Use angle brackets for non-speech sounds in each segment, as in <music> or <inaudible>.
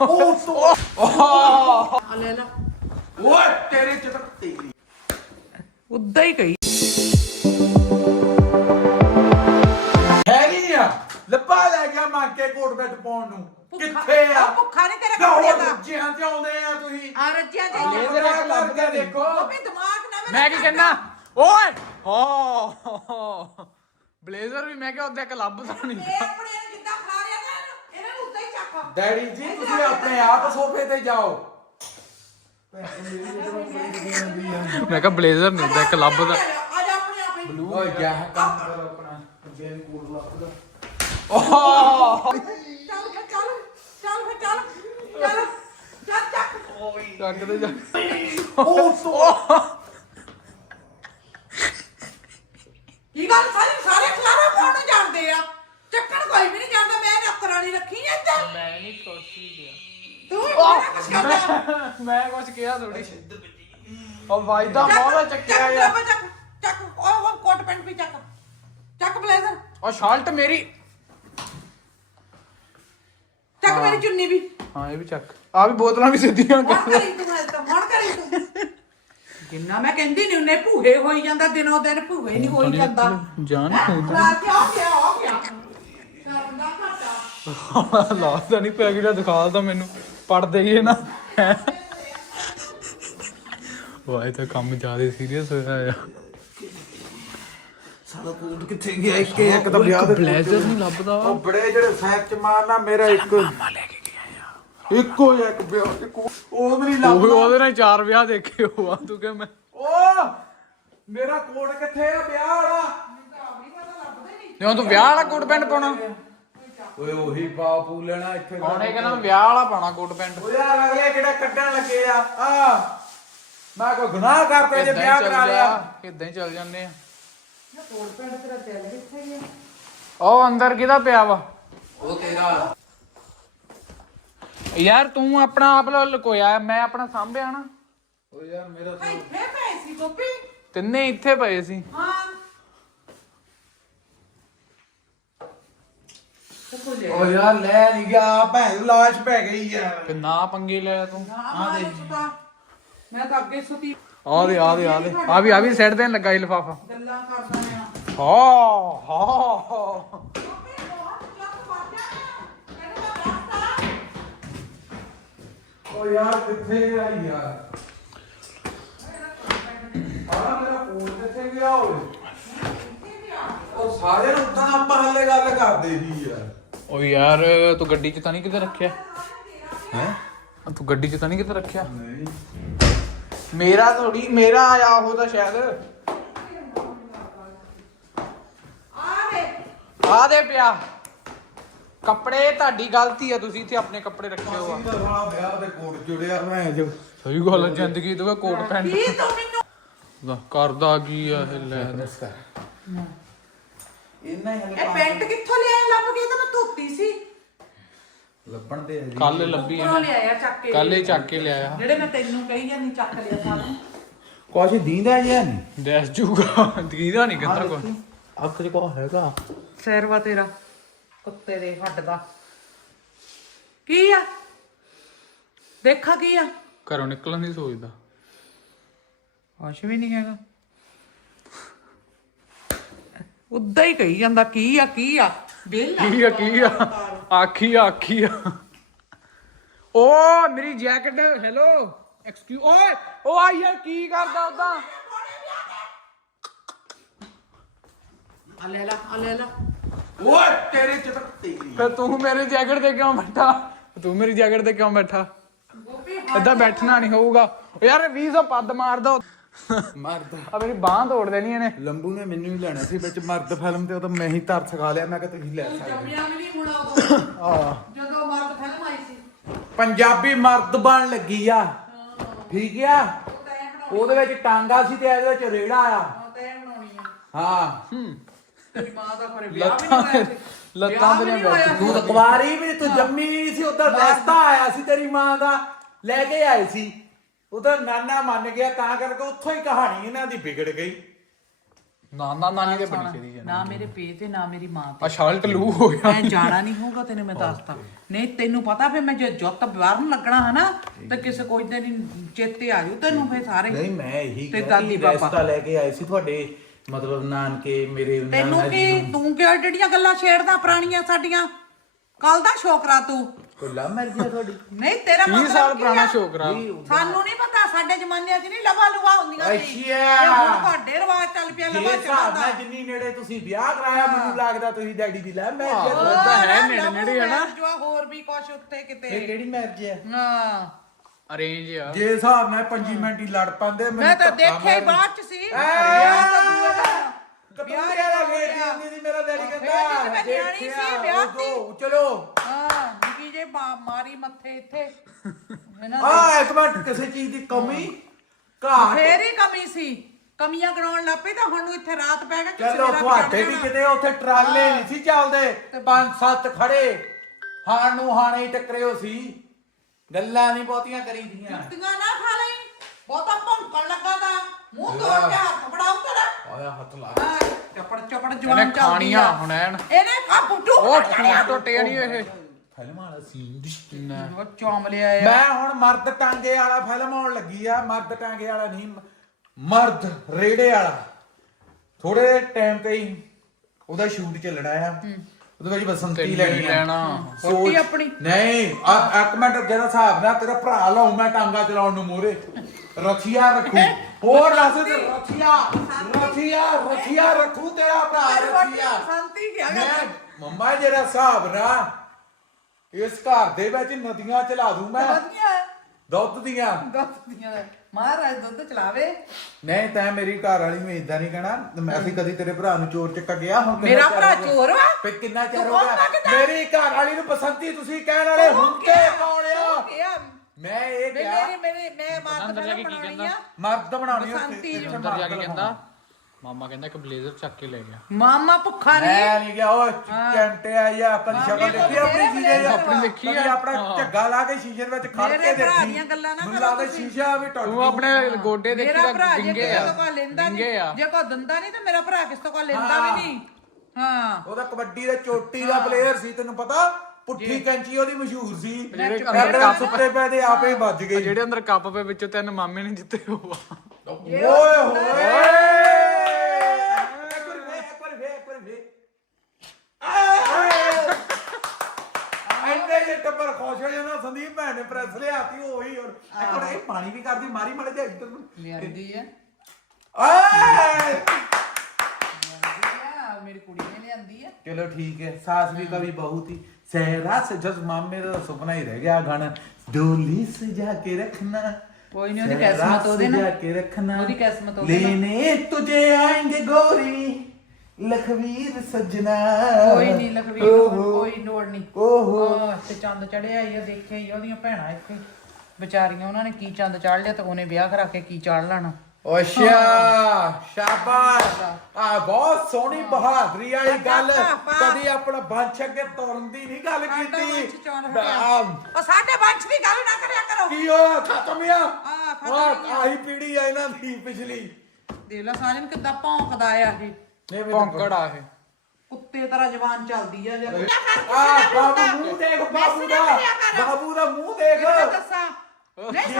ਉਹ ਤੋਂ ਆ ਲੈ ਲੈ ਓਏ ਤੇਰੇ ਚ ਤਾਂ ਤੇਰੀ। ਉਦਾਂ ਹੀ ਕਹੀ ਹੈਗੀ ਆ ਲੱਭਾ ਲੈ ਗਿਆ ਮੰਗ ਕੇ ਕੋਟ ਬੈਟ ਪਾਉਣ ਨੂੰ ਕਿੱਥੇ ਆ ਉਹ ਭੁੱਖਾ ਨਹੀਂ ਤੇਰੇ। ਲਾਹੌਰ ਕੋਲ ਦਾ ਰੱਜਿਆਂ ਚ ਆਉਂਦੇ ਆ ਤੁਸੀਂ ਆ ਰੱਜਿਆ ਲੇਜ਼ਰ ਜਾਈਏ ਇੱਕ ਲੱਭਦਾ ਦੇਖੋ ਉਹ ਵੀ ਦਿਮਾਗ ਨਾ ਮੈਂ ਕੀ ਕਹਿੰਦਾ ਓਏ ਹਾਂ ਬਲੇਜ਼ਰ ਵੀ ਮੈਂ ਕਿਹਾ ਉਹਦੇ ਇੱਕ ਲੱਭਦਾ ਨਹੀਂ ਇਹ ਆਪਣੇ ਨੂੰ ਜਿੱਦਾਂ ਖਾ ਰਿਆ ਨਾ ਇਹਨੂੰ- ਇਹਨਾਂ ਨੂੰ ਉਦਾਂ ਹੀ ਚੱਕ ਡੈਡੀ ਜੀ ਤੁਸੀਂ ਆਪਣੇ ਆਪ ਸੋਫੇ ਤੇ ਜਾਓ। ਮੈਂ ਕਿਹਾ ਬਲੇਜ਼ਰ ਨਹੀਂ ਉਹਦਾ ਇੱਕ ਲੱਭਦਾ ਆ ਜਾ ਆਪਣੇ ਆਪ ਹੀ ਓਏ ਜਾ ਕੰਮ। ਕਰ ਆਪਣਾ ਕੰਜੇਨ ਕੋਟ ਲੱਭਦਾ ਚੱਲ ਫਿਰ ਚੱਲ ਚੱਲ ਫਿਰ ਚੱਲ ਚੱਲ ਚੱਲ ਚੱਕ ਚੱਕਦੇ ਜਾ ਉਹ ਤੋਂ ਕੀ ਗੱਲ? ਸਾਰੇ ਸਾਰੇ ਖਲਾਰਾ ਪਾਉਣ ਨੂੰ ਜਾਣਦੇ ਆ। ਕੋਈ ਵੀ ਨਹੀਂ ਜਾਣਦਾ ਮੈਂ ਨੌਕਰਾਨੀ ਰੱਖੀ ਐ ਇੱਥੇ। ਮੈਂ ਨਹੀਂ ਕੋਸ਼ਿਸ਼ ਗਿਆ ਤੂੰ ਬੜਾ ਕੁਛ ਕਰਦਾ? ਮੈਂ ਕੁਝ ਕਿਹਾ ਥੋੜੀ ਉਹ ਵਾਇਦਾ ਬਹੁਤ ਚੱਕਿਆ ਚੱਕ ਯਾਰ। ਚੱਕ ਚੱਕ ਚੱਕ ਉਹ ਉਹ ਕੋਟ ਪੈਂਟ ਵੀ ਚੱਕ। ਚੱਕ ਬਲੇਜ਼ਰ। ਉਹ ਸ਼ਾਲਟ ਮੇਰੀ। ਚੱਕ ਮੇਰੀ ਚੁੰਨੀ ਵੀ। ਹਾਂ ਇਹ ਵੀ ਚੱਕ। ਆ ਵੀ ਬੋਤਲਾਂ ਵੀ ਸਿੱਧੀਆਂ ਹੁਣ ਕਰ ਕਰੀ ਤੂੰ ਹੈ ਤਾਂ ਹੁਣ ਕਰੀ ਤੂੰ। <laughs> ਕਿੰਨਾ ਮੈਂ ਕਹਿੰਦੀ ਨਹੀਂ ਉਹਨੇ ਭੂਹੇ ਹੋਈ ਜਾਂਦਾ ਦਿਨੋਂ ਦਿਨ ਭੂਹੇ ਨਹੀਂ ਹੋਈ ਜਾਂਦਾ। ਜਾਨ ਆ ਗਿਆ ਆ ਗਿਆ। ਕਰਦਾ ਘਾਟਾ ਨਹੀਂ ਪੈ ਗਿਆ ਦਿਖਾ ਤਾਂ ਮੈਨੂੰ। ਪੜ ਦੇਈਏ ਨਾ। ਵਾਹ ਇਹ ਤਾਂ ਕੰਮ ਜ਼ਿਆਦਾ ਸੀਰੀਅਸ ਹੋਇਆ ਆ। ਸਾਡਾ ਕੋਟ ਕਿੱਥੇ ਗਿਆ? ਇੱਕ ਇੱਕ ਤਾਂ ਵਿਆਹ ਦੇ ਬਲੇਜ਼ਰ ਨਹੀਂ ਲੱਭਦਾ। ਉਹ ਬੜੇ ਜਿਹੜੇ ਸਾਹਿਬ ਚ ਮਾਰਨਾ ਮੇਰਾ ਇੱਕ ਮਾਮਾ ਲੈ ਕੇ ਗਿਆ ਆ ਇੱਕੋ ਹੀ ਇੱਕ ਵਿਆਹ ਇੱਕ ਉਹ ਵੀ ਨਹੀਂ ਉਹ ਲੱਭਦਾ ਉਹਦੇ ਨਾਲ ਚਾਰ ਵਿਆਹ ਦੇਖੇ ਹੋਆ ਤੂੰ ਕਿ ਮੈਂ। ਓ ਮੇਰਾ ਕੋਟ ਕਿੱਥੇ ਆ? ਵਿਆਹ ਵਾਲਾ। ਜਦੋਂ ਤੂੰ ਵਿਆਹ ਵਾਲਾ ਕੋਟ ਪੈਂਟ ਪਾਉਣਾ? ਓਏ ਉਹੀ ਬਾਪੂ ਲੈਣਾ ਇੱਥੇ ਹੁਣ ਇਹ ਕਹਿੰਦਾ ਮੈਂ ਵਿਆਹ ਵਾਲਾ ਪਾਉਣਾ ਕੋਟ ਪੈਂਟ। ਓ ਯਾਰ ਅਗਲੇ ਕਿਹੜਾ ਕੱਢਣ ਲੱਗੇ ਆ? ਆ। ਮੈਂ ਕੋਈ ਗੁਨਾਹ ਕਰਤਾ ਜੇ ਵਿਆਹ ਕਰਾ ਲਿਆ। ਇਦਾਂ ਹੀ ਚੱਲ ਜਾਂਦੇ ਆ। ਕੋਟ ਪੈਂਟ ਤੇਰਾ ਦਿਲ ਕਿੱਥੇ ਗਿਆ? ਉਹ ਅੰਦਰ ਕਿਹਦਾ ਪਿਆ ਵਾ? ਉਹ ਤੇਰਾ। ਯਾਰ ਤੂੰ ਆਪਣਾ ਆਪ ਲ- ਲੁਕੋਇਆ ਮੈਂ ਆਪਣਾ ਸਾਂਭਿਆ ਨਾ। ਓ ਯਾਰ ਮੇਰਾ ਫੇ ਪਏ ਸੀ ਗੋਪੀ? ਤਿੰਨੇ ਇੱਥੇ ਪਏ ਸੀ। ਹਾਂ ਚੱਕੋ ਲੈ ਓ ਯਾਰ ਲੈ ਨਹੀਂ ਗਿਆ ਭੈਣ ਲਾਸ਼ ਪੈ ਗਈ ਆ। ਤੇ ਨਾ ਪੰਗੇ ਲਿਆ ਤੂੰ? ਆ ਦੇ। ਮੈਂ ਤਾਂ ਅੱਗੇ ਸੁਤੀ। ਆ ਦੇ ਆ ਦੇ ਆ ਦੇ। ਆ ਵੀ ਆ ਵੀ ਸੈੱਟ ਦੇਣ ਲੱਗਾ ਸੀ ਲਫਾਫਾ। ਗੱਲਾਂ ਕਰਦਾ ਆ ਹਾਂ ਹਾਂ। ਗੋਪੀ ਬਹੁਤ ਚੱਕ ਮਾਰ ਜਾ ਕਹਿੰਦਾ ਮੈਂ ਰਸਤਾ ਓ ਯਾਰ ਕਿੱਥੇ ਆ ਯਾਰ? ਆ ਮੇਰਾ ਫੋਨ ਕਿੱਥੇ ਗਿਆ ਓਏ? ਉਹ ਸਾਰੇ ਨੂੰ ਤਾਂ ਆਪਾਂ ਹੱਲੇ ਗੱਲ ਕਰਦੇ ਸੀ ਯਾਰ। ਓ ਯਾਰ ਤੂੰ ਗੱਡੀ 'ਚ ਤਾਂ ਨਹੀਂ ਕਿਤੇ ਰੱਖਿਆ? ਹੈ? ਤੂੰ ਗੱਡੀ 'ਚ ਤਾਂ ਨਹੀਂ ਕਿਤੇ ਰੱਖਿਆ? ਨਹੀਂ। ਮੇਰਾ ਥੋੜੀ ਮੇਰਾ ਆਇਆ ਉਹ ਤਾਂ ਸ਼ਾਇਦ। ਆ ਦੇ ਆ ਦੇ ਪਿਆ। ਕੱਪੜੇ ਤੁਹਾਡੀ ਗਲਤੀ ਆ ਤੁਸੀਂ ਇੱਥੇ ਆਪਣੇ ਕੱਪੜੇ ਰੱਖੇ ਹੋ ਆ। ਅਸੀਂ ਤਾਂ ਸਾਲਾ ਵਿਆਹ ਦੇ ਕੋਟ ਜੁੜਿਆ ਮੈਂ ਜੋ। ਸਹੀ ਗੱਲ ਆ, ਜ਼ਿੰਦਗੀ ਤੋਂ ਕੋਟ ਪੈਂਟ। ਕੀ ਤੂੰ ਮੈਨੂੰ ਦਾ ਕਰਦਾ ਕੀ ਆ ਇਹ ਲੈ। ਦੇ। ਇੰਨਾ ਹੀ ਇਹ ਪੈਂਟ ਕਿੱਥੋਂ ਲਿਆਇਆ? ਲੱਭ ਕੇ ਇਹ ਤਾਂ ਮੈਂ ਧੋਤੀ ਸੀ। ਲੱਭਣ ਦੇ ਕੱਲ ਲੱਭੀ ਉੱਪਰੋਂ ਲਿਆਇਆ ਚੱਕ ਕੇ? ਕੱਲ ਹੀ ਚੱਕ ਕੇ ਲਿਆਇਆ। ਜਿਹੜੇ ਮੈਂ ਤੈਨੂੰ ਕਹੀ ਜਾਂਦੀ ਚੱਕ ਲਿਆ ਸਾਨੂੰ ਕੁਛ ਦੀਂਦਾ ਜਾਂ ਨਹੀਂ। ਡੈਸ ਜੂਗਾ। ਦੀਦਾ ਨਹੀਂ ਕਹਿੰਦਾ ਕੋਈ। ਅੱਖ 'ਚ ਕੋ ਹੈਗਾ। ਸੈਰਵਾ ਤੇਰਾ ਕੁੱਤੇ ਦੇ ਹੱਡ ਦਾ। ਕੀ ਆ? ਦੇਖਾ ਕੀ ਆ? ਘਰੋਂ ਨਿਕਲਣ ਦੀ ਸੋਚਦਾ। ਕੁਛ ਵੀ ਨਹੀਂ ਹੈਗਾ। ਉਦਾਂ ਹੀ ਕਹੀ ਜਾਂਦਾ ਕੀ ਆ ਕੀ ਆ? ਕੀ ਆ ਕੀ ਆ? ਆਖੀ ਆ ਆਖੀ ਆ। ਓ ਮੇਰੀ ਜੈਕਟ ਹੈਲੋ ਐਕਸਕਿਊ ਓਏ ਓ ਆ ਯਾਰ ਕੀ ਕਰਦਾ ਉਦਾਂ ਆ ਲੈ ਲਾ ਆ ਲੈ ਲਾ। ਓਏ ਤੇਰੇ 'ਚ ਤਾਂ ਤੇਰੀ ਫਿਰ ਤੂੰ ਮੇਰੇ ਜੈਕਟ ਤੇ ਕਿਉਂ ਬੈਠਾ? ਤੂੰ ਮੇਰੀ ਜੈਕਟ ਤੇ ਕਿਉਂ ਬੈਠਾ? ਗੋਪੀ ਏਦਾਂ ਬੈਠਣਾ ਨਹੀਂ ਹੋਊਗਾ। ਓ ਯਾਰ 200 ਪੱਦ ਮਾਰਦਾ ਮਰਦ। ਆ ਮੇਰੀ ਬਾਹ ਤੋੜ ਦੇਣੀ ਇਹਨੇ। ਲੰਬੂ ਨੇ ਮੈਨੂੰ ਹੀ ਲੈਣਾ ਸੀ ਵਿੱਚ ਮਰਦ ਫਿਲਮ ਤੇ ਉਹ ਤਾਂ ਮੈਂ ਹੀ ਤਰਸ ਖਾ ਲਿਆ ਮੈਂ ਕਿ ਤੁਸੀਂ ਲੈ ਸਕਦੇ ਜੰਮਿਆ ਵੀ ਨਹੀਂ ਹੋਣਾ ਉਦੋਂ। ਆ ਜਦੋਂ ਮਰਦ ਫਿਲਮ ਆਈ ਸੀ। ਪੰਜਾਬੀ ਮਰਦ ਬਣ ਲੱਗੀ ਆ। ਠੀਕ ਆ? ਉਹ ਤੈਂ ਬਣਾਉਣੀ ਉਹਦੇ ਵਿੱਚ ਟਾਂਗਾ ਸੀ ਤੇ ਇਹਦੇ ਵਿੱਚ ਰੇੜਾ ਆ। ਉਹ ਤੈਂ ਬਣਾਉਣੀ ਆ। ਹਾਂ। ਤੇਰੀ ਮਾਂ ਦਾ ਫਿਰ ਵਿਆਹ ਵੀ ਨਹੀਂ ਹੋਇਆ ਸੀ। ਲੱਤਾਂ ਵਿਆਹ ਵੀ ਤੇ ਨਹੀਂ ਹੋਇਆ ਤੂੰ ਤਾਂ ਕੁਵਾਰੀ ਵੀ ਨੀ, ਤੂੰ ਜੰਮੀ ਨਹੀਂ ਸੀ ਉਧਰ ਰਸਤਾ ਆਇਆ ਸੀ ਤੇਰੀ ਮਾਂ ਦਾ ਲੈ ਕੇ ਆਏ ਸੀ। ਉਧਰ ਨਾਨਾ ਮੰਨ ਗਿਆ ਤਾਂ ਕਰਕੇ ਉੱਥੋਂ ਹੀ ਕਹਾਣੀ ਇਹਨਾਂ ਦੀ ਵਿਗੜ ਗਈ। ਨਾਨਾ ਨਾਨੀ ਦੇ ਬਣੀ ਜਾਂਦੀ ਨਾ ਮੇਰੇ ਪੇ ਤੇ ਨਾ ਮੇਰੀ ਮਾਂ ਤੇ। ਆ ਸ਼ਾਲਟ ਲੂ ਹੋ ਗਿਆ। ਮੈਂ ਜਾਣਾ ਨਹੀਂ ਹੋਊਗਾ ਤੈਨੂੰ ਮੈਂ ਦੱਸਤਾ। ਨਹੀਂ ਤੈਨੂੰ ਪਤਾ ਫੇ ਮੈਂ ਜੇ ਜੁੱਤ ਬਾਹਰ ਲੱਗਣਾ ਹਨਾ ਤੇ ਕਿਸੇ ਕੋਈ ਦਿਨ ਚੇਤੇ ਆ ਜੂ ਤੈਨੂੰ ਫੇ ਸਾਰੇ ਨਹੀਂ ਮੈਂ ਇਹੀ ਤੇ ਕਿਹਾ ਦਾਦੀ ਕਿ ਪਾਪਾ। ਲੈ ਕੇ ਆਏ ਸੀ ਤੁਹਾਡੇ ਮਤਲਬ ਨਾਨਕੇ ਮੇਰੇ ਤੈਨੂੰ ਨਾਨਾ ਜੀ ਕੀ ਤੂੰ ਕਿਹੜਾ ਜਿਹੜੀਆਂ ਗੱਲਾਂ ਛੇੜਦਾ ਪੁਰਾਣੀਆਂ ਸਾਡੀਆਂ? ਕੱਲ ਦਾ ਸ਼ੋਕਰਾ ਤੂੰ। ਕੋਈ ਲਵ ਮੈਰਿਜ ਹੈ ਤੁਹਾਡੀ। ਨਹੀਂ ਤੇਰਾ 30 ਮਤਲਬ ਸਾਲ ਕੀ ਪੁਰਾਣਾ ਆ? ਸ਼ੋਕਰਾ ਸਾਨੂੰ ਨਹੀਂ ਪਤਾ ਸਾਡੇ ਜ਼ਮਾਨੇ 'ਚ ਨਹੀਂ ਲਵਾ ਲੁਵਾ ਹੁੰਦੀਆਂ ਸੀ। ਅੱਛਾ। ਇਹ ਹੁਣ ਤੁਹਾਡੇ ਰਿਵਾਜ ਚੱਲ ਪਿਆ ਜੇ ਲਵਾ ਹਿਸਾਬ ਨਾਲ ਜਿੰਨੀ ਨੇੜੇ ਤੁਸੀਂ ਵਿਆਹ ਕਰਾਇਆ ਮੈਨੂੰ ਲੱਗਦਾ ਤੁਸੀਂ ਡੈਡੀ ਦੀ ਲਵ ਮੈਰਿਜ ਉਹ ਹੈ ਤਾਂ ਹੈ ਨੇੜੇ ਨੇੜੇ ਹੈ ਨਾ। ਜੋ ਹੋਰ ਵੀ ਕੁਛ ਉੱਤੇ ਇਹ ਕਿਤੇ ਕਿਹੜੀ ਮੈਰਿਜ ਹੈ ਹਾਂ। ਅਰੇਂਜ ਆ। ਜੇ ਹਿਸਾਬ ਨਾਲ 5 ਮਿੰਟ ਹੀ ਲੜ ਪੰਦੇ ਮੈਂ ਤਾਂ ਦੇਖਿਆ ਹੀ ਬਾਅਦ 'ਚ ਸੀ। ਵਿਆਹ ਤਾਂ ਦੂਰ ਦਾ। ਵੇਟ ਹੁੰਦੀ ਸੀ ਮੇਰਾ ਡੈਡੀ ਕਹਿੰਦਾ। ਜਦੋਂ ਮੈਂ ਨਿਆਣੀ ਸੀ, ਵਿਆਹ ਸੀ। ਉਦੋਂ, ਚਲੋ। ਹਾਂ। ਜੇ ਮਾਰੀ ਮੱਥੇ ਇੱਥੇ। ਇਹਨਾਂ ਆ ਇੱਕ ਮਿੰਟ ਕਿਸੇ ਚੀਜ਼ ਦੀ ਕਮੀ? ਘਾਟ। ਫੇਰ ਹੀ ਕਮੀ ਸੀ। ਕਮੀਆਂ ਗਣਾਉਣ ਲੱਪੇ ਤਾਂ ਹੁਣ ਨੂੰ ਇੱਥੇ ਰਾਤ ਪੈ ਗਈ ਚਲੋ ਤੁਹਾਡੇ ਵੀ ਕਿਤੇ ਉੱਥੇ ਟਰਾਲੇ ਨਹੀਂ ਸੀ ਚੱਲਦੇ। ਪੰਜ ਸੱਤ ਖੜੇ। ਹਾਣ ਨੂੰ ਹਾਣੇ ਹੀ ਟੱਕਰਿਓ ਸੀ। ਗੱਲਾਂ ਨਹੀਂ ਬਹੁਤੀਆਂ ਕਰੀਦੀਆਂ। ਜੁੱਤੀਆਂ ਨਾ ਖਾ ਲਈ। ਬਹੁਤਾ ਭੌਂਕਣ ਲੱਗਾ ਤਾਂ। ਮੂੰਹ ਤੋੜ ਕੇ ਹੱਥ ਫੜਾਉ ਤੇਰਾ ਆਇਆ ਹੱਥ ਲਾ। ਚਪੜ ਚਪੜ ਜਵਾਨ ਚੱਲਦੀ ਖਾਣੀਆਂ ਆ ਹੁਣ ਐਨ। ਇਹਨੇ ਕਾ ਬੁੱਟੂ ਉਹ ਟੁੱਟੇ ਨਹੀਂ ਇਹ। ਫਿਲਮਾਂ ਵਾਲਾ ਸੀਨ ਉਹ ਚੌਮ ਲਿਆ ਆ। ਮੈਂ ਹੁਣ ਮਰਦ ਟਾਂਗੇ ਵਾਲਾ ਫਿਲਮ ਆਉਣ ਲੱਗੀ ਆ। ਮਰਦ ਟਾਂਗੇ ਵਾਲਾ ਨਹੀਂ ਮਰਦ ਰੇੜੇ ਵਾਲਾ। ਥੋੜੇ ਟਾਈਮ ਤੇ ਹੀ ਉਹਦਾ ਸ਼ੂਟ ਚੱਲਣਾ ਆ। ਉਹਦੇ ਵਿੱਚ ਬਸੰਤੀ ਲੈਣੀ ਲੈਣਾ। ਸੋਚ- ਰੋਟੀ ਆਪਣੀ? ਨਹੀਂ ਆ- ਇੱਕ ਮਿੰਟ ਜਿਹੜਾ ਹਿਸਾਬ ਨਾਲ ਤੇਰਾ ਭਰਾ ਲਾਉ ਮੈਂ ਟਾਂਗਾ ਚਲਾਉਣ ਨੂੰ ਮੋਰੇ ਰਥੀਆ ਰੱਖੂ। ਹੋਰ ਦੱਸ ਤੇ ਰਥੀਆ ਰਥੀਆ ਰਥੀਆ ਰੱਖੂ ਤੇਰਾ ਭਰਾ ਰਥੀਆ ਸ਼ਾਂਤੀ ਗਿਆ ਮੈਂ ਮੰਮਾ ਜਿਹੜਾ ਹਿਸਾਬ ਨਾਲ ਇਸ ਘਰ ਦੇ ਵਿੱਚ ਨਦੀਆਂ ਚਲਾ ਦੂੰ ਮੈਂ। ਵਧੀਆ ਦੁੱਧ ਦੀਆਂ। ਦੁੱਧ ਦੀਆਂ। ਮਹਾਰਾਜ ਦੁੱਧ ਚਲਾਵੇ। ਨਹੀਂ ਤੈਂ ਮੇਰੀ ਘਰ ਵਾਲੀ ਨੂੰ ਇਦਾਂ ਨਹੀਂ ਕਹਿਣਾ। ਤੇ ਮੈਂ ਅਸੀਂ ਕਦੀ ਤੇਰੇ ਭਰਾ ਨੂੰ ਚੋਰ ਚੱਕਾ ਗਿਆ ਹੁਣ ਕਿੰਨਾ ਮੇਰਾ ਚਿਰ ਭਰਾ ਹੋ ਗਿਆ? ਚੋਰ ਵਾ? ਫੇ ਕਿੰਨਾ ਚਿਰ ਤੂੰ ਹੋ ਕੌਣ ਗਿਆ? ਮੇਰੀ ਘਰ ਵਾਲੀ ਨੂੰ ਬਸੰਤੀ ਤੁਸੀਂ ਕਹਿਣ ਵਾਲੇ ਹੁੰਦੇ ਕੌਣ ਆ? ਮੈਂ ਇਹ ਕਿਹਾ ਮੇਰੇ ਮੈਂ ਮਾਤ ਅੰਦਰ ਜਾ ਕੇ ਕੀ ਬਣਾਉਣੀ ਕਹਿੰਦਾ? ਆ। ਮਰਦ ਬਣਾਉਣੀ ਬਸੰਤੀ ਉੱਥੇ- ਅੰਦਰ ਜਾ ਕੇ ਕਹਿੰਦਾ ਮਾਮਾ ਕਹਿੰਦਾ ਇੱਕ ਬਲੇਜ਼ਰ ਚੱਕ ਕੇ ਲੈ ਗਿਆ। ਮਾਮਾ ਭੁੱਖਾ ਨਹੀਂ ਮੈਂ ਨਹੀਂ ਗਿਆ ਉਹ ਚੰਟੇ ਆ ਜਾਂ ਆਪਣੀ ਸ਼ਕਲ ਮੇਰੇ ਦੇਖੀ ਆਪਣੀ ਮੇਰੇ ਸ਼ੀਸ਼ੇ 'ਚ ਆਪਣੀ ਦੇਖੀ ਆ। ਆਪਣਾ। ਝੱਗਾ ਲਾ ਕੇ ਸ਼ੀਸ਼ੇ ਦੇ ਵਿੱਚ ਖੜ ਮੇਰੇ ਕੇ ਭਰਾ ਦੇਖੀ। ਦੀਆਂ ਗੱਲਾਂ ਨਾ ਮੈਨੂੰ ਕਰੋ ਲੱਗਦਾ ਤੁਸੀਂ। ਸ਼ੀਸ਼ਾ ਵੀ ਟੁੱਟ ਤੂੰ ਆਪਣੇ ਗੋਡੇ ਦੇਖੀ ਮੇਰਾ ਭਰਾ ਤਾਂ ਜੇ ਕਿਸੇ ਤੋਂ ਕੋ ਲੈਂਦਾ ਆ ਨਹੀਂ ਜੇ ਕੋ ਦੰਦਾ ਨਹੀਂ ਤਾਂ ਮੇਰਾ ਭਰਾ ਕਿਸ ਤੋਂ ਕੋ ਲੈਂਦਾ ਵੀ ਨਹੀਂ। ਹਾਂ। ਉਹਦਾ ਕਬੱਡੀ ਦਾ ਚੋਟੀ ਦਾ ਪਲੇਅਰ ਸੀ ਤੈਨੂੰ ਪਤਾ? ਪੁੱਠੀ ਕੈਂਚੀ ਉਹਦੀ ਮਸ਼ਹੂਰ ਸੀ। ਜਿਹੜੇ ਅੰਦਰ ਕੱਪ- ਸੁੱਤੇ ਪਏ ਤੇ ਆਪੇ ਹੀ ਵੱਜ ਗਏ। ਜਿਹੜੇ ਅੰਦਰ ਕੱਪ ਪੇ ਵਿੱਚੋਂ ਤਿੰਨ ਮਾਮੇ ਨੇ ਜਿੱਤੇ ਹੋਆ ਓਏ ਹੋਏ ਇੱਕ ਵਾਰ ਵੇ ਇੱਕ ਵਾਰ ਵੇ ਇੱਕ ਵਾਰ ਵੇ ਦੇ ਜੇ ਟੱਬਰ ਖੁਸ਼ ਹੋ ਜਾਣਾ ਸੰਦੀਪ ਭੈਣ ਨੇ ਪ੍ਰੈਸ ਲਿਆਤੀ ਹੋਈ ਹੁਣ। ਇੱਕ ਹੁਣ ਇਹ ਪਾਣੀ ਵੀ ਕਰਦੀ ਮਾਰੀ ਮਲੇ ਜੇ ਇੱਧਰ ਨੂੰ। ਲਿਆਂਦੀ ਆ। ਆਏ ਆ ਚਲੋ ਠੀਕ ਹੈ ਸਾਸ ਵੀ ਕਵੀ ਬਹੁਤ ਹੀ। ਸਹਿਰਾ ਸੇ ਜਸ ਮਾਮੇ ਦਾ ਸੁਪਨਾ ਹੀ ਰਹਿ ਗਿਆ ਗਾਣਾ ਡੋਲੀ ਸਜਾ ਕੇ ਰੱਖਣਾ। ਕੋਈ ਨਹੀਂ ਉਹਦੀ ਕਿਸਮਤ ਉਹਦੇ ਨਾ ਸਜਾ ਕੇ ਰੱਖਣਾ। ਉਹਦੀ ਕਿਸਮਤ ਉਹਦੇ ਲੈਨੇ ਤੁਝੇ ਆਏਂਗੇ ਗੋਰੀ। ਲਖਵੀਰ ਸੱਜਣਾ। ਕੋਈ ਨਹੀਂ ਲਖਵੀਰ ਕੋਈ ਲੋੜ ਨਹੀਂ ਓਹੋ। ਆਹ, ਤੇ ਚੰਦ ਚੜਿਆ ਹੀ ਆ ਦੇਖਿਆ ਹੀ ਉਹਦੀਆਂ ਭੈਣਾਂ ਇੱਥੇ। ਵਿਚਾਰੀਆਂ ਉਹਨਾਂ ਨੇ ਕੀ ਚੰਦ ਚਾੜ ਲਿਆ ਤੇ ਉਹਨੇ ਵਿਆਹ ਕਰਾ ਕੇ ਕੀ ਚਾੜ ਲੈਣਾ। ਅੱਛਾ ਸ਼ਾਬਾਸ਼। ਆ ਬਹੁਤ ਸੋਹਣੀ ਬਹਾਦਰੀ ਵਾਲੀ ਗੱਲ। ਕਦੀ ਆਪਣਾ ਬੰਛ ਅੱਗੇ ਤੁਰਨ ਦੀ ਨਹੀਂ ਗੱਲ ਕੀਤੀ। ਆ, ਸਾਡੇ ਵੰਸ਼ ਦੀ ਗੱਲ ਨਾ ਕਰਿਆ ਕਰੋ। ਕੀ ਹੋਇਆ? ਖਤਮ ਆ? ਆਹੀ ਪੀੜੀ ਆ ਇਹਨਾਂ ਦੀ ਪਿਛਲੀ। ਦੇਖ ਲੈ ਸਾਜਨ ਕਿੱਦਾਂ ਭੌਂਕਦਾ ਆ ਇਹ। ਨਹੀਂ ਮੈਂ ਭੌਂਕੜ ਆ ਇਹ। ਕੁੱਤੇ ਤਰ੍ਹਾਂ ਜ਼ਬਾਨ ਚੱਲਦੀ ਆ ਜੇ। ਆ ਬਾਬੂ ਮੂੰਹ ਦੇਖ ਬਾਬੂ ਦਾ। ਬਾਬੂ ਦਾ ਮੂੰਹ ਦੇਖ। ਦੱਸਾਂ? ਨਹੀਂ?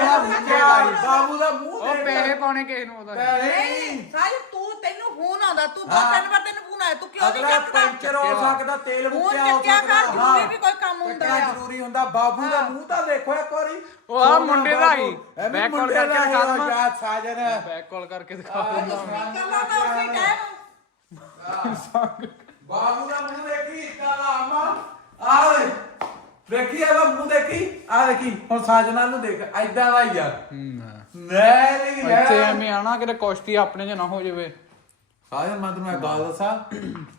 ਬਾਬੂ ਦਾ ਮੂੰਹ ਉਹ ਦੇਖ। ਪੈਸੇ ਪਾਉਣੇ ਕਿਸੇ ਨੂੰ ਉਹਦਾ। ਨਹੀਂ ਸਾਜਨ ਤੂੰ ਤੈਨੂੰ ਫੋਨ ਆਉਂਦਾ। ਤੂੰ ਦੋ ਤਿੰਨ ਵਾਰ ਤੈਨੂੰ ਫੋਨ ਆਇਆ। ਤੂੰ ਕਿਉਂ ਨਹੀਂ ਅਗਲਾ ਚੱਕਦਾ? ਪੈਂਚਰ ਹੋ ਸਕਦਾ ਤੇਲ ਫੋਨ ਮੁੱਕਿਆ ਹੋ ਚੱਕਿਆ ਸਕਦਾ ਕਰ, ਜ਼ਰੂਰੀ ਵੀ ਕੋਈ ਕੰਮ ਹੁੰਦਾ ਚੱਕਣਾ ਆ। ਜ਼ਰੂਰੀ ਹੁੰਦਾ। ਬਾਬੂ ਦਾ ਮੂੰਹ ਤਾਂ ਦੇਖੋ ਇੱਕ ਵਾਰੀ। ਉਹ ਆਹ ਮੁੰਡੇ ਦਾ ਹੀ। ਐਵੇਂ call ਮੁੰਡੇ ਕਰਕੇ ਦਾ ਸਾਜਨ। ਬੈਕ ਕਾਲ ਕਰਕੇ ਦਿਖਾ ਸਪੀਕਰ ਲਾਉਣਾ ਉਸੇ ਕਹਿ ਬਾਬੂ ਦਾ ਮੂੰਹ ਦੇਖੀ ਕਾਲਾ ਆਮਾ ਆਵੇ ਦੇਖੀ ਇਹਦਾ ਮੂੰਹ ਦੇਖੀ ਆ ਦੇਖੀ ਹੁਣ ਸਾਜਨਾ ਨੂੰ ਦੇਖ ਐਦਾਂ ਦਾ ਹੀ ਆ ਮੈਂ ਨਹੀਂ ਇੱਥੇ ਯਾਰ ਐਵੇਂ ਆਣਾ ਕਿਤੇ ਕੁਸ਼ਤੀ ਆਪਣੇ ਚ ਨਾ ਹੋ ਜਾਵੇ ਸਾਜਨ ਮੈਂ ਤੈਨੂੰ ਇੱਕ ਗੱਲ ਦੱਸਾਂ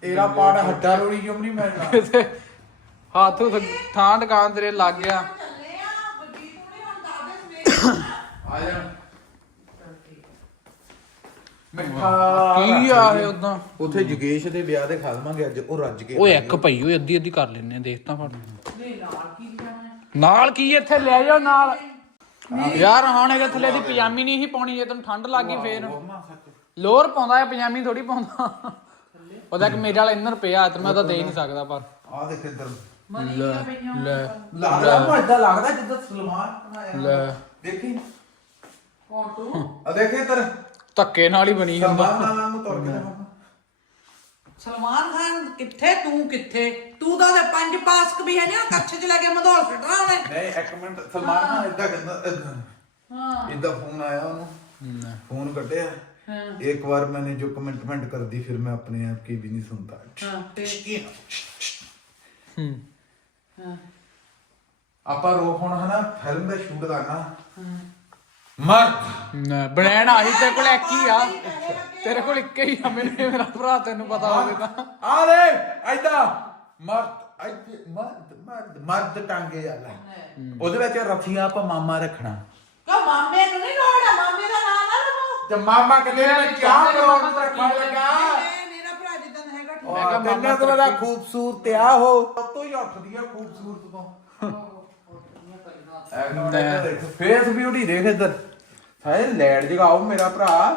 ਤੇਰਾ ਪਾੜ ਹੱਡਾ ਰੋੜੀ ਕਿਉਂ ਨਹੀਂ ਮਿਲਣਾ ਹੱਥ ਹੁੱਥ ਥਾਂ ਦੁਕਾਨ ਤੇਰੇ ਲੱਗ ਗਿਆ ਚੱਲੇ ਆ ਬਲਜੀਤ ਹੁਣੇ ਹੁਣ ਦੱਸਦੇ ਸਵੇਰੇ। <coughs> ਆ ਜਾ। ਮਿੱਠਾ। ਕੀ ਆ ਇਹ ਉਦਾਂ ਉੱਥੇ ਜਗੇਸ਼ ਦੇ ਵਿਆਹ ਦੇ ਖਾ ਲਵਾਂਗੇ ਅੱਜ ਉਹ ਰੱਜ ਕੇ ਓਏ ਇੱਕ ਭਈ ਓਏ ਅੱਧੀ ਅੱਧੀ ਕਰ ਲੈਨੇ ਆ ਦੇਖ ਤਾਂ ਫੜ। ਨਹੀਂ ਨਾਲ ਕੀ ਜਾਣਾ ਨਾਲ ਕੀ ਇੱਥੇ? ਲੈ ਜਾਓ ਨਾਲ। ਯਾਰ ਹੁਣ ਇਹਦੇ ਥੱਲੇ ਦੀ ਪਜਾਮੀ ਨਹੀਂ ਹੀ ਪਾਉਣੀ ਜੇ ਤੈਨੂੰ ਠੰਡ ਲੱਗ ਗਈ ਫੇਰ। ਲੋਅਰ ਪਾਉਂਦਾ ਹੈ ਪਜਾਮੀ ਥੋੜੀ ਪਾਉਂਦਾ। ਉਹਦਾ ਇੱਕ ਮੇਰੇ ਵਾਲਾ ਇੰਨਰ ਪਿਆ ਤੇ ਮੈਂ ਉਹਦਾ ਦੇ ਨਹੀਂ ਸਕਦਾ ਪਰ। ਆ ਦੇਖ ਇੱਧਰ। ਪਈਆਂ ਲੈ। ਲੱਗਦਾ ਮੱਦਾ ਲੱਗਦਾ ਜਿੱਦਾਂ ਸਲਮਾਨ ਬਣਾਇਆ ਲੈ। ਦੇਖੀ। ਕੌਣ ਤੂੰ? ਆ ਦੇਖ ਇੱਧਰ। ਧੱਕੇ ਨਾਲ ਹੀ ਬਣੀ ਹੁੰਦਾ ਸਲਮਾਨ ਨਾਲ ਨੂੰ ਤੁਰ ਕੇ ਸਲਮਾਨ ਖਾਨ ਕਿੱਥੇ ਤੂੰ ਕਿੱਥੇ? ਤੂੰ ਤਾਂ ਉਹਦੇ ਪੰਜ ਪਾਸਕ ਵੀ ਹੈ ਨਾ ਕੱਛ ਚ ਲੈ ਕੇ ਮਧੌਲ ਸੁੱਟਣਾ ਉਹਨੇ। ਨਹੀਂ ਇੱਕ ਮਿੰਟ ਸਲਮਾਨ ਖਾਨ ਇਦਾਂ ਕਹਿੰਦਾ ਹਾਂ। ਇਦਾਂ ਫੋਨ ਆਇਆ ਉਹਨੂੰ। ਫੋਨ ਕੱਟਿਆ ਹਾਂ। ਇੱਕ ਵਾਰ ਮੈਨੇ ਜੋ ਕਮੈਂਟਮੈਂਟ ਕਰ ਫਿਰ ਮੈਂ ਆਪਣੇ ਆਪ ਕੀ ਵੀ ਨਹੀਂ ਸੁਣਦਾ। ਹਾਂ ਤੇ ਹੂੰ। ਹਾਂ। ਆਪਾਂ ਰੋਕ ਹੁਣ ਹਨਾ? ਫਿਲਮ ਦਾ ਸ਼ੂਟ ਦਾ ਨਾ। ਮਰਦ। ਨਾ ਬਣਾਣ ਆਹੀ ਤੇਰੇ ਕੋਲ ਇੱਕ ਹੀ ਆ। ਤੇਰੇ ਕੋਲ ਇੱਕ ਹੀ ਆ ਮੇਰੇ ਮੇਰਾ ਭਰਾ ਤੈਨੂੰ ਪਤਾ ਹੋਵੇ ਤਾਂ। ਆ ਰੇ ਐਦਾਂ। ਮਰਦ ਐਦਾਂ ਮਰਦ ਮਰਦ ਮਰਦ ਟਾਂਗੇ ਵਾਲਾ ਉਹਦੇ ਵਿੱਚ ਰਫੀਆ ਆਪਾਂ ਮਾਮਾ ਰੱਖਣਾ। ਕਾ ਮਾਮੇ ਨੂੰ ਨਹੀਂ ਲੋੜ ਆ? ਮਾਮੇ ਦਾ ਨਾਂ ਨਾ ਲਵੋ। ਤੇ ਮਾਮਾ ਕਹਿੰਦੇ ਮੈਂ ਕੀ ਕਰਾਉਣ ਨੂੰ ਰੱਖਣ ਲੱਗਾ? ਮੇਰਾ ਭਰਾ ਜਿੱਦਾਂ ਦਾ ਹੈਗਾ ਠੀਕ ਮੈਂ ਕਿਹਾ ਮੈਂ ਮਾਮਾ ਬੜਾ ਖੂਬਸੂਰਤ ਆ ਹੋ ਤੋਂ ਹੀ ਉੱਠਦੀ ਆ ਖੂਬਸੂਰਤ ਤੋਂ। ਦੇਖ ਫੇਸ ਬਿਊਟੀ ਦੇਖ ਇੱਧਰ। ਹਾਏ ਲੈਟ ਜਗਾਓ ਮੇਰਾ ਭਰਾ।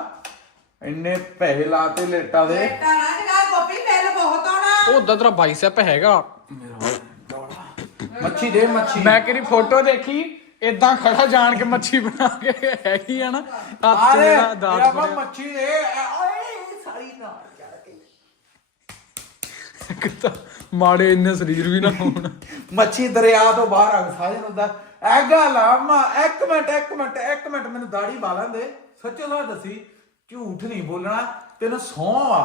ਇੰਨੇ ਪੈਸੇ ਲਾਤੇ ਲੇਟਾਂ ਦੇ। ਬੇਟਾ ਨਾ ਜਗਾ ਗੋਪੀ ਬਿੱਲ ਬਹੁਤ ਆਉਣਾ। ਉਹ ਉਦਾਂ ਤੇਰਾ ਬਾਈਸੈਪ ਹੈਗਾ। ਮੱਛੀ ਦੇ ਮੱਛੀ। ਮੈਂ ਕਿਹੜੀ ਫੋਟੋ ਦੇਖੀ ਇਦਾਂ ਖੜਾ ਜਾਣ ਕੇ ਮੱਛੀ ਬਣਾ ਕੇ ਹੈਗੀ ਆ ਨਾ। ਹੱਥ ਆਰੇ ਜਿਹੜਾ ਦਾਤ ਆਪਾਂ ਬਣਿਆ। ਮੱਛੀ ਦੇ। ਓਏ ਸਾਰੀ ਨਾਲ ਚੜ ਮਾੜੇ ਇੰਨੇ ਸਰੀਰ ਵੀ ਨਾ ਹੋਣ। ਮੱਛੀ ਦਰਿਆ ਤੋਂ ਬਾਹਰ ਆ ਸਾਜਨ ਹੁੰਦਾ ਐ ਗੱਲ ਆ ਮਾ ਇੱਕ ਮਿੰਟ ਇੱਕ ਮਿੰਟ ਇੱਕ ਮਿੰਟ ਮੈਨੂੰ ਦਾੜੀ ਬਾਲਾਂ ਦੇ। ਸੱਚੋ ਸੱਚ ਦੱਸੀ ਝੂਠ ਨਹੀਂ ਬੋਲਣਾ ਤੈਨੂੰ ਸੌਂ ਆ।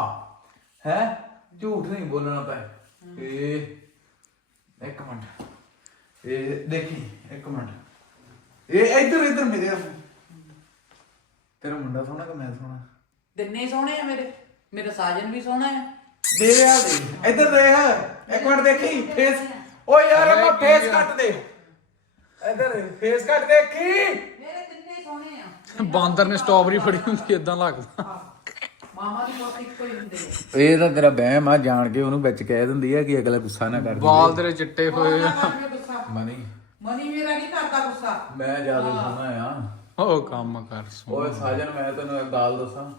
ਹੈ? ਝੂਠ ਨਹੀਂ ਬੋਲਣਾ ਪੈ ਇਹ ਇੱਕ ਮਿੰਟ। ਇਹ ਦੇਖੀ ਇੱਕ ਮਿੰਟ। ਇਹ ਇੱਧਰ ਇੱਧਰ ਮੇਰੇ। ਤੇਰਾ ਮੁੰਡਾ ਸੋਹਣਾ ਕਿ ਮੈਂ ਸੋਹਣਾ? ਦਿਨੇ ਸੋਹਣੇ ਆ ਮੇਰੇ। ਮੇਰਾ ਸਾਜਨ ਵੀ ਸੋਹਣਾ ਹੈ ਦੇ ਆ ਦੇ ਇੱਧਰ ਦੇਖ। ਇੱਕ ਮਿੰਟ ਦੇਖੀ ਫੇਸ। ਓ ਯਾਰ ਆਪਾਂ ਫੇਸ ਕੱਟ ਦੇ। ਇੱਧਰ ਫੇਸ ਕੱਟ ਦੇਖੀ। ਮੇਰੇ ਤਿੰਨੇ ਸੋਹਣੇ ਆ। ਬਾਂਦਰ ਨੇ ਸਟ੍ਰਾਬੇਰੀ ਫੜੀ ਹੁੰਦੀ ਇਦਾਂ ਲੱਗਦਾ। ਮਾਮਾ ਦੀ ਕੋਪੀ ਕੋਈ ਹੁੰਦੇ ਇਹ ਤਾਂ ਤੇਰਾ ਵਹਿਮ ਆ ਜਾਣ ਕੇ ਉਹਨੂੰ ਵਿੱਚ ਕਹਿ ਦਿੰਦੀ ਆ ਕਿ ਅਗਲਾ ਗੁੱਸਾ ਨਾ ਕਰ। ਵਾਲ ਤੇਰੇ ਚਿੱਟੇ ਹੋਏ ਆ। ਮਨੀ। ਮਨੀ ਮੇਰਾ ਨਹੀਂ ਕਰਦਾ ਗੁੱਸਾ। ਮੈਂ ਜ਼ਿਆਦਾ ਸੋਹਣਾ ਆ। ਉਹ ਕੰਮ ਕਰ ਸੋ ਓਏ ਸਾਜਨ ਮੈਂ ਤੈਨੂੰ ਇੱਕ ਗੱਲ ਦੱਸਾਂ।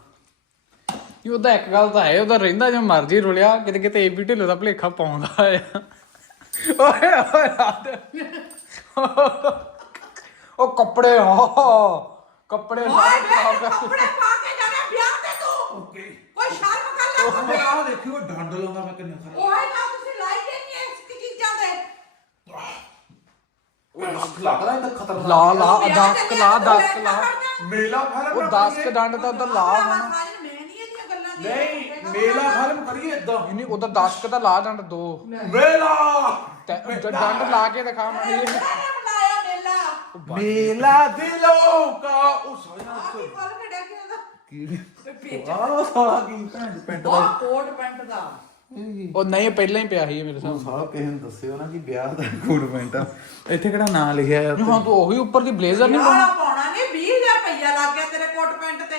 ਇਹ ਉਹਦਾ ਇੱਕ ਗੱਲ ਤਾਂ ਹੈ ਉਹਦਾ ਰਹਿੰਦਾ ਜੋ ਮਰਜ਼ੀ ਰੁਲਿਆ ਕਿਤੇ ਕਿਤੇ ਏਬੀ ਢਿੱਲੋਂ ਦਾ ਭਲੇਖਾ ਪਾਉਂਦਾ ਆ। ਓਏ ਓਏ ਰਾਤ ਉਹ ਕੱਪੜੇ ਹੋ ਕੱਪੜੇ ਓਏ ਪਾ ਕੇ ਜਾਣਾ ਵਿਆਹ ਤੇ ਤੂੰ। ਕੋਈ ਸ਼ਰਮ ਕਰ ਲੈ ਆਹ ਦੇਖੀ ਉਹ ਡੰਡ ਲਾਉਂਦਾ ਮੈਂ ਕਿੰਨਾ ਖਰਾ ਓਏ ਨਾ ਤੁਸੀਂ ਲਾਈਕ ਹੀ ਨਹੀਂ ਇਸ ਕੀ ਚੀਜ਼ਾਂ ਦੇ ਓਏ ਲੱਖ ਲੱਗਦਾ ਇਹ ਤਾਂ ਖਤਰਨਾਕ ਲਾ ਲਾ ਵਿਆਹ ਦਸ ਤੇ ਕ ਲਾ ਤੂੰ ਦਸ ਲੈ ਕ ਕੇ ਲਾ ਕਰਨਾ। ਮੇਲਾ ਫਰਮ ਉਹ 10 ਕ ਡੰਡ ਤਾਂ ਉਧਰ ਲਾ ਹੋਣਾ ਨਹੀਂ ਦੀ ਮੇਲਾ ਫਰਮ ਕਰੀਏ ਇਦਾਂ ਨਹੀਂ ਉਹਦਾ 10 ਕ ਤਾਂ ਲਾ ਡੰਡ ਦੋ। ਮੇਲਾ! ਤੇ ਡੰਡ ਲਾ ਕੇ ਦਿਖਾ ਮਣੀ ਬੁਲਾਇਆ ਮੇਲਾ? ਮੇਲਾ ਦਿਲੋਂ ਕਾ ਉਹ ਸਾਜਨ ਆ ਕੀ ਫਲ ਕੱਢਿਆ ਕਿ ਉਹਦਾ ਕੀ ਆਹ ਸਾਲਾ ਕੀ ਭੈਣ ਪੈਂਟ ਦਾ। ਕੋਟ ਪੈਂਟ ਦਾ। ਉਹ ਨਹੀਂ ਪਹਿਲਾਂ ਹੀ ਪਿਆ ਸੀ ਮੇਰੇ ਸਾਹਮਣੇ ਸਾਲਾ ਕਿਸੇ ਨੂੰ ਦੱਸਿਓ ਨਾ ਕਿ ਵਿਆਹ ਦਾ ਕੋਡ ਪੈਂਟ ਆ। ਇੱਥੇ ਕਿਹੜਾ ਨਾਂ ਲਿਖਿਆ ਆ ਹਾਂ ਤੂੰ ਉਹੀ ਉੱਪਰ ਦੀ ਬਲੇਜ਼ਰ ਨਹੀਂ ਯਾਰ ਪਾਉਣਾ? ਨਹੀਂ 20000 ਰੁਪਈਆ ਲੱਗ ਗਿਆ ਤੇਰੇ ਕੋਟ ਪੈਂਟ ਤੇ।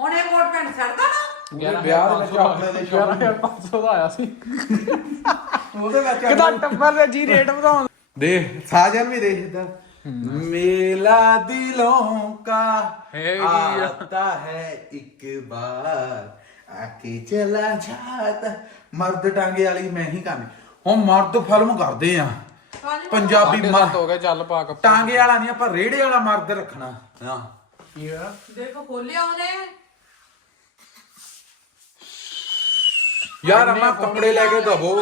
ਹੁਣ ਇਹ ਕੋਟ ਪੈਂਟ ਛੱਡਦਾ ਨਾ? ਵਿਆਹ ਦੇ ਵਿੱਚ ਆਪਣੇ ਦੇ ਸ਼ੌਪ 11500 ਦਾ ਆਇਆ ਸੀ। ਉਹਦੇ ਵਿੱਚ ਕਿਦਾ ਟੱਬਰ ਦੇ ਜੀ ਰੇਟ ਵਧਾਉਣ ਦੇ। ਸਾਜਨ ਵੀ ਦੇਖ ਇਧਰ ਮੇਲਾ ਦਿਲੋਂ ਕਾ ਹੈਗੀ ਆ। ਆਤਾ ਹੈ ਇੱਕ ਬਾਰ ਆਕੇ ਚਲਾ ਜਾਤਾ। ਮਰਦ ਟਾਂਗੇ ਵਾਲੀ ਮੈਂ ਹੀ ਕਰਨੀ। ਹੁਣ ਮਰਦ ਫਿਲਮ ਕਰਦੇ ਆ। ਪੰਜਾਬੀ ਸਾਡੇ ਮਰ- ਸੱਤ ਹੋ ਗਏ ਚੱਲ ਪਾ ਕੱਪੜੇ। ਟਾਂਗੇ ਵਾਲਾ ਨਹੀਂ ਆਪਾਂ ਰੇੜੇ ਵਾਲਾ ਮਰਦ ਰੱਖਣਾ। ਹਾਂ। ਕੀ ਹੋਇਆ ਦੇਖੋ ਖੋਲਿਆ ਉਹਨੇ। ਯਾਰ ਆਪਾਂ ਕੱਪੜੇ ਲੈ ਕੇ ਦਵੋ।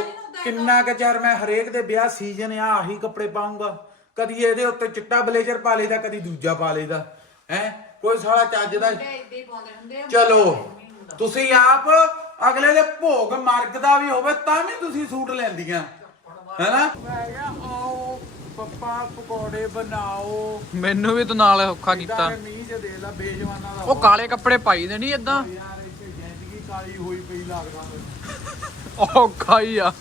ਕਿੰਨਾ ਕੁ ਚਿਰ ਮੈਂ ਹਰੇਕ ਦੇ ਵਿਆਹ ਸੀਜ਼ਨ ਆ ਆਹੀ ਕੱਪੜੇ ਪਾਉਂਗਾ ਕਦੀ ਇਹਦੇ ਉੱਤੇ ਚਿੱਟਾ ਬਲੇਜ਼ਰ ਪਾ ਲਈਦਾ ਕਦੀ ਦੂਜਾ ਪਾ ਲਈਦਾ। ਹੈ? ਕੋਈ ਸਾਲਾ ਚੱਜ ਦਾ ਇੱਦਾਂ ਹੀ ਪਾਉਂਦੇ ਹੁੰਦੇ ਆ ਚਲੋ ਤੁਸੀਂ ਆਪ ਅਗਲੇ ਦੇ ਭੋਗ ਮਰਗ ਦਾ ਵੀ ਹੋਵੇ ਤਾਂ ਵੀ ਤੁਸੀਂ ਸੂਟ ਲੈਂਦੀਆਂ। ਹੈਨਾ? ਮੈਂ ਕਿਹਾ ਆਓ ਪੱਪਾ ਪਕੌੜੇ ਬਣਾਓ। ਮੈਨੂੰ ਵੀ ਤੂੰ ਨਾਲ ਔਖਾ ਕੀਤਾ। ਮੀਂਹ ਚ ਦੇ ਲਾ ਬੇਜਵਾਨਾਂ ਦਾ ਉਹ ਕਾਲੇ ਕੱਪੜੇ ਪਾਈ ਦੇ ਨਹੀਂ ਇਦਾਂ ਯਾਰ ਇੱਥੇ ਜ਼ਿੰਦਗੀ ਕਾਲੀ ਹੋਈ ਪਈ ਲੱਗਦਾ। ਮੈਨੂੰ ਔਖਾ ਹੀ ਆ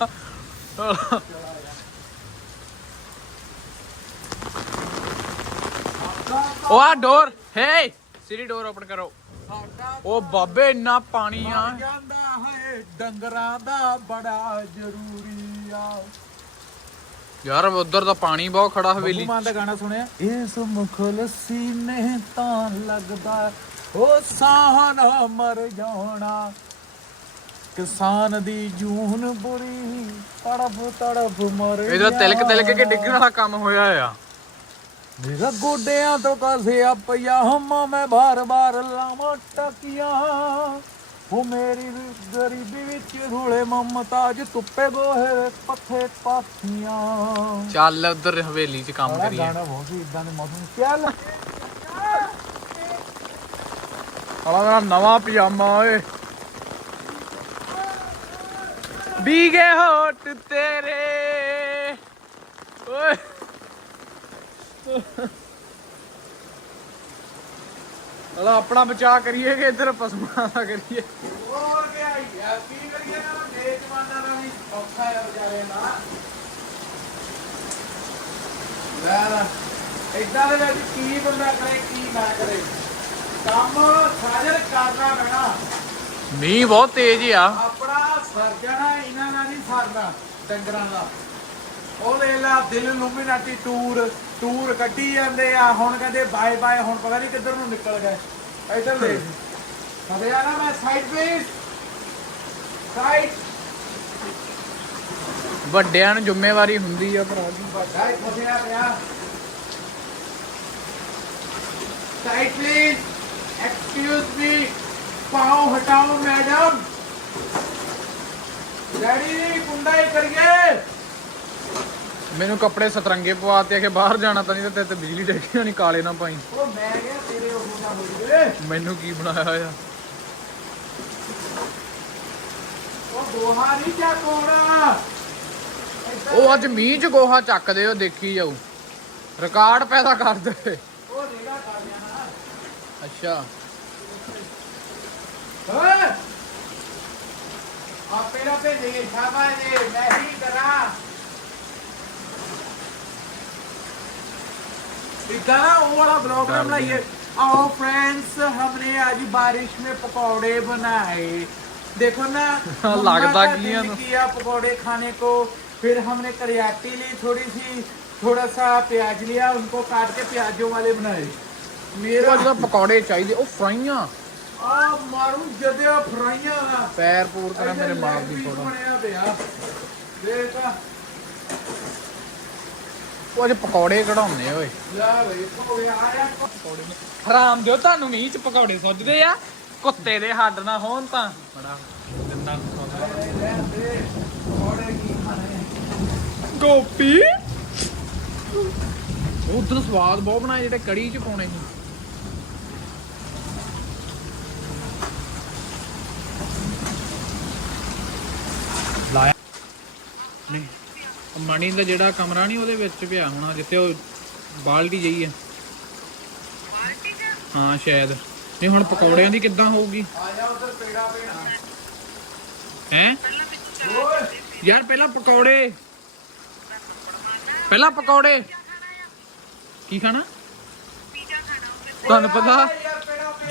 ਉਹ ਆ ਡੋਰ ਹੇ ਸਿਰੀ ਡੋਰ ਓਪਨ ਕਰੋ ਉਹ ਬਾਬੇ ਇੰਨਾ ਪਾਣੀ ਆ ਜਾਂਦਾ ਹੈ ਡੰਗਰਾਂ ਦਾ ਬੜਾ ਜ਼ਰੂਰੀ ਆ ਯਾਰ ਉਧਰ ਤਾਂ ਪਾਣੀ ਬਹੁਤ ਖੜਾ ਹਵੇਲੀ ਮਾਨ ਦਾ ਗਾਣਾ ਸੁਣਿਆ ਇਸ ਮੁਖਲਸੀ ਨੇ ਤਾਂ ਲੱਗਦਾ ਉਹ ਸਾਹ ਨਾ ਮਰ ਜਾਣਾ ਕਿਸਾਨ ਦੀ ਜੂਨ ਬੁਰੀ ਤੜਫ ਤੜਫ ਮਰ ਇਹਦਾ ਤਿਲਕ ਤਿਲਕ ਕੇ ਡਿੱਗਣ ਵਾਲਾ ਕੰਮ ਹੋਇਆ ਆ। ਮੇਰਾ ਗੋਡਿਆਂ ਤੋਂ ਕਾਸਿਆ ਪਿਆ ਹਮਾ ਮੈਂ ਬਾਰ ਬਾਰ ਲਾਵਾਂ ਟਕੀਆਂ। ਉਹ ਮੇਰੀ ਵੀ ਗਰੀਬੀ ਵਿੱਚ ਰੋਲੇ ਮਮਤਾਜ ਤੁੱਪੇ ਗੋਹੇ ਦੇ ਪੱਥੇ ਪਾਥੀਆਂ। ਚੱਲ ਉਧਰ ਹਵੇਲੀ 'ਚ ਕੰਮ ਬੜਾ ਕਰੀਏ। ਗਾਣਾ ਬਹੁਤ ਹੀ ਇਦਾਂ ਦੇ ਮੌਸਮ ਚੱਲ। ਆਲਾ ਮੇਰਾ ਨਵਾਂ ਪਜਾਮਾ ਓਏ। ਬੀਗੇ ਹੋਟ ਤੇਰੇ ਓਏ ਆਲਾ ਆਪਣਾ ਬਚਾ ਕਰੀਏ ਕਿ ਇੱਧਰ ਪਸਮਾ ਦਾ ਕਰੀਏ ਹੋਰ ਕੀ ਯਾਰ ਕੀ ਕਰੀਏ ਨਾ ਮੇਜ਼ਬਾਨਾਂ ਦਾ ਵੀ ਔਖਾ ਹੈ ਵਿਚਾਰੇ ਨਾ ਲੈ ਲੈ ਇਦਾਂ ਦੇ ਵਿੱਚ ਕੀ ਬੰਦਾ ਕਰੇ ਕੀ ਨਾ ਕਰੇ ਕੰਮ ਸਾਜਰ ਕਰਨਾ ਪੈਣਾ ਮੀਂਹ ਬਹੁਤ ਤੇਜ਼ ਆ ਆਪਣਾ ਸਰ ਜਾਣਾ ਇਹਨਾਂ ਨਾਲ ਨਹੀਂ ਸਰਦਾ ਡੰਗਰਾਂ ਦਾ। ਉਹ ਲੈ ਲਾ ਦਿਲ ਲੂਮੀਨਾਟੀ ਟੂਰ ਟੂਰ ਕੱਢੀ ਜਾਂਦੇ ਆ। ਹੁਣ ਕਹਿੰਦੇ ਬਾਏ ਬਾਏ ਹੁਣ ਪਤਾ ਨਹੀਂ ਕਿੱਧਰ ਨੂੰ ਨਿਕਲ ਗਏ। ਇੱਧਰ ਦੇਖ ਕਦੇ ਆ ਨਾ ਮੈਂ ਸਾਈਡ ਪਲੀਜ਼ ਸਾਈਡ ਵੱਡਿਆਂ ਨੂੰ ਜ਼ਿੰਮੇਵਾਰੀ ਹੁੰਦੀ ਆ ਭਰਾ ਦੀ। ਵੱਡਾ ਹੀ ਫਸਿਆ ਪਿਆ। ਸਾਈਡ ਪਲੀਜ਼ ਐਕਸਕਿਊਜ਼ ਮੀ ਪਾਉ ਹਟਾਓ ਮੈਡਮ ਡੈਡੀ ਕੁੰਡਾ ਹੀ ਕਰੀਏ। ਮੈਨੂੰ ਕੱਪੜੇ ਸਤਰੰਗੇ ਪਵਾਤੇ ਕਿ ਬਾਹਰ ਜਾਣਾ ਤਾਂ ਨਹੀਂ ਤੇ ਤੇ ਬਿਜਲੀ ਡੇਗੀ ਨਹੀਂ ਕਾਲੇ ਨਾ ਪਾਈ। ਉਹ ਮੈਂ ਗਿਆ ਤੇਰੇ ਉਹ ਨਾ ਹੋ ਜਵੇ। ਮੈਨੂੰ ਕੀ ਬਣਾਇਆ ਆ ਉਹ ਗੋਹਾ ਨਹੀਂ ਚੱਕੋਣਾ। ਉਹ ਅੱਜ ਮੀਂਹ 'ਚ ਗੋਹਾ ਚੱਕਦੇ ਉਹ ਦੇਖੀ ਜਾਊ। ਰਿਕਾਰਡ ਪੈਦਾ ਕਰਦੇ ਉਹ ਨੇੜਾ ਕਰ ਜਾਣਾ ਅੱਛਾ। और पेड़ों पे देंगे शाबाश दे मैं ही करा गाना वो ब्लॉग हम लाइए फ्रेंड्स हमने आज बारिश में पकौड़े बनाए। देखो ना <laughs> लगता किया पकौड़े खाने को फिर हमने करियाती ली थोड़ी सी थोड़ा सा प्याज लिया उनको काट के प्याजों वाले बनाए। मेरे तो तो पकौड़े चाहिए ओ फ्राइया। ਆ ਮਾਰੂ ਜਦੇ ਫਰਾਈਆਂ ਨਾ ਪੈਰ ਪੂਰ ਕਰਾਂ ਮੇਰੇ ਇੱਧਰ ਮਾਰ leg ਦੀ piece ਫੋਟੋ। ਬਣਿਆ ਪਿਆ। ਦੇਖ ਉਹ ਅੱਜ ਪਕੌੜੇ ਕਢਾਉਂਦੇ ਓਏ। ਲੈ ਬਈ ਕੋਈ ਆਇਆ ਹਰਾਮ ਦਿਓ ਤੁਹਾਨੂੰ ਮੀਂਹ 'ਚ ਪਕੌੜੇ ਸੁੱਜਦੇ ਆ। ਕੁੱਤੇ ਦੇ ਹੱਡ ਨਾ ਹੋਣ ਤਾਂ। ਬੜਾ ਦਿੰਦਾ ਗੋਪੀ? ਉਧਰ ਸਵਾਦ ਬਹੁਤ ਬਣਾਏ ਜਿਹੜੇ ਕੜੀ 'ਚ ਪਾਉਣੇ ਸੀ। ਨਹੀਂ। ਉਹ ਮਣੀ ਦਾ ਜਿਹੜਾ ਕਮਰਾ ਨਹੀਂ ਉਹਦੇ ਵਿੱਚ ਪਿਆ ਹੋਣਾ ਜਿੱਥੇ ਉਹ ਬਾਲਟੀ ਜਈ ਹੈ। ਹਾਂ ਸ਼ਾਇਦ। ਨਹੀਂ ਹੁਣ ਪਕੌੜਿਆਂ ਦੀ ਕਿੱਦਾਂ ਹੋਊਗੀ? ਆ ਜਾ ਉਧਰ ਪੇੜਾ ਪੇੜਾ ਹੈ? ਯਾਰ ਪਹਿਲਾਂ ਪਕੌੜੇ। ਪਹਿਲਾਂ ਪਕੌੜੇ। ਕੀ ਖਾਣਾ? ਤੁਹਾਨੂੰ ਪਤਾ?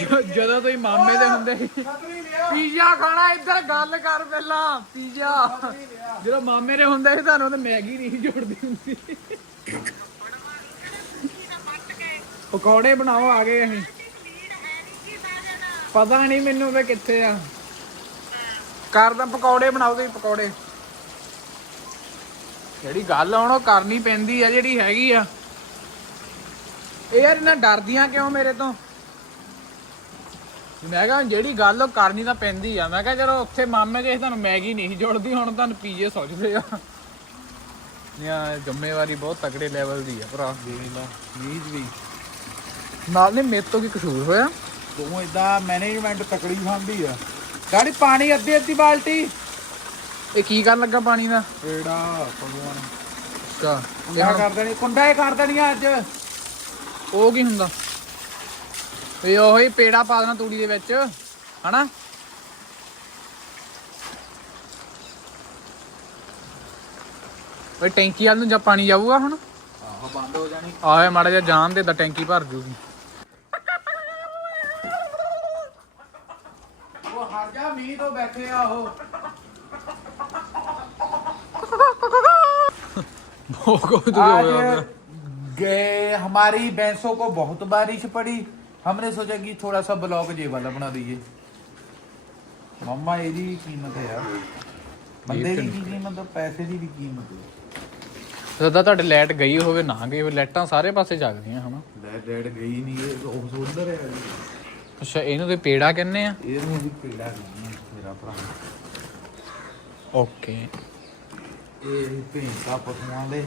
ਜ- ਜਦੋਂ ਤੁਸੀਂ ਮਾਮੇ ਦੇ ਹੁੰਦੇ ਸੀ। ਛਤਰੀ ਲਿਆ ਪੀਜ਼ਾ ਖਾਣਾ, ਇੱਧਰ ਗੱਲ ਕਰ ਪਹਿਲਾਂ, ਪੀਜ਼ਾ। ਜਦੋਂ ਮਾਮੇ ਦੇ ਹੁੰਦੇ ਸੀ, ਤੁਹਾਨੂੰ ਤੇ ਮੈਗੀ ਨਹੀਂ ਜੋੜਦੀ ਹੁੰਦੀ। ਪਕੌੜੇ ਬਣਾਓ, ਆ ਗਏ ਅਸੀਂ। ਪਤਾ ਨਹੀਂ ਮੈਨੂੰ ਤੇ ਕਿੱਥੇ ਆ। ਕਰਦਾ ਪਕੌੜੇ ਬਣਾਓ ਤੁਸੀਂ, ਪਕੌੜੇ। ਜਿਹੜੀ ਗੱਲ ਹੁਣ ਉਹ ਕਰਨੀ ਪੈਂਦੀ ਆ, ਜਿਹੜੀ ਹੈਗੀ ਆ। ਇਹ ਯਾਰ, ਇਹਨਾਂ ਡਰਦੀਆਂ ਕਿਉਂ ਮੇਰੇ ਤੋਂ? ਮੈਂ ਕਿਹਾ ਜਿਹੜੀ ਗੱਲ ਉਹ ਕਰਨੀ ਤਾਂ ਪੈਂਦੀ ਆ। ਮੈਂ ਕਿਹਾ ਚਲੋ ਉੱਥੇ ਮਾਮੇ ਦੇ ਤੁਹਾਨੂੰ ਮੈਗੀ ਨਹੀਂ ਸੀ ਜੁੜਦੀ ਹੁਣ ਤੁਹਾਨੂੰ ਪੀਜੇ ਸੋਚਦੇ ਆ। ਯਾ ਜ਼ਿੰਮੇਵਾਰੀ ਬਹੁਤ ਤਕੜੇ ਲੈਵਲ ਦੀ ਆ ਭਰਾ। ਦੇਖ ਲਾ ਵੀ। ਨਾਲ ਨੇ ਮੇਰੇ ਤੋਂ ਕੀ ਕਸੂਰ ਹੋਇਆ? ਤੂੰ ਇਦਾਂ ਮੈਨੇਜਮੈਂਟ ਤਕੜੀ ਖਾਂਦੀ ਆ। ਗਾੜੀ ਪਾਣੀ ਅੱਧੀ ਅੱਧੀ ਬਾਲਟੀ। ਇਹ ਕੀ ਕਰਨ ਲੱਗਾ ਪਾਣੀ ਦਾ? ਪੇੜਾ ਭਗਵਾਨ। ਅੱਛਾ। ਕੁੰਡਾ ਕਰ ਦੇਣੀ ਕੁੰਡਾ ਹੀ ਕਰ ਦੇਣੀ ਅੱਜ। ਉਹ ਕੀ ਹੁੰਦਾ? ਇਹ ਉਹੀ ਪੇੜਾ ਪਾ ਦੇਣਾ ਤੂੜੀ ਦੇ ਵਿੱਚ ਹਨਾ ਓਏ ਟੈਂਕੀ ਵੱਲ ਨੂੰ ਜਾਂ ਪਾਣੀ ਜਾਊਗਾ ਹੁਣ ਆਹੋ ਬੰਦ ਹੋ ਜਾਣੀ ਆਏ ਮਾੜਾ ਜਿਹਾ ਜਾਣ ਦੇ ਤਾਂ ਟੈਂਕੀ ਭਰ ਜੂਗੀ ਉਹ ਹਟ ਜਾ ਮੀਂਹ ਤੋਂ ਬੈਠੇ ਆ ਉਹ ਬਹੁਤ आज गए हमारी भैंसों को बहुत बारिश पड़ी हमने सोचा कि थोड़ा सा ब्लॉग ये वाला बना दीजिए ਮੰਮਾ ਇਹਦੀ ਵੀ ਕੀਮਤ ਹੈ ਯਾਰ ਬੰਦੇ ਦੀ ਕੀ ਕੀਮਤ ਹੈ ਪੈਸੇ ਦੀ ਵੀ ਕੀਮਤ ਹੈ ਜਦੋਂ ਤੁਹਾਡੇ ਲਾਈਟ ਗਈ ਹੋਵੇ ਨਾ ਗਈ ਹੋਵੇ ਲਾਈਟਾਂ ਸਾਰੇ ਪਾਸੇ ਜਗਦੀਆਂ ਹਨਾ ਲੈ ਡੈਡ ਗਈ ਨਹੀਂ ਇਹ ਉਹ ਸੋਲਰ ਹੈ ਅੱਛਾ ਇਹਨੂੰ ਤੇ ਪੇੜਾ ਕਹਿੰਦੇ ਆ ਇਹਨੂੰ ਵੀ ਪੀੜਾ ਨਹੀਂ ਮੇਰਾ ਭਰਾ ਓਕੇ ਇਹ ਭੇਂਸਾ ਪਸ਼ੂਆਂ ਦੇ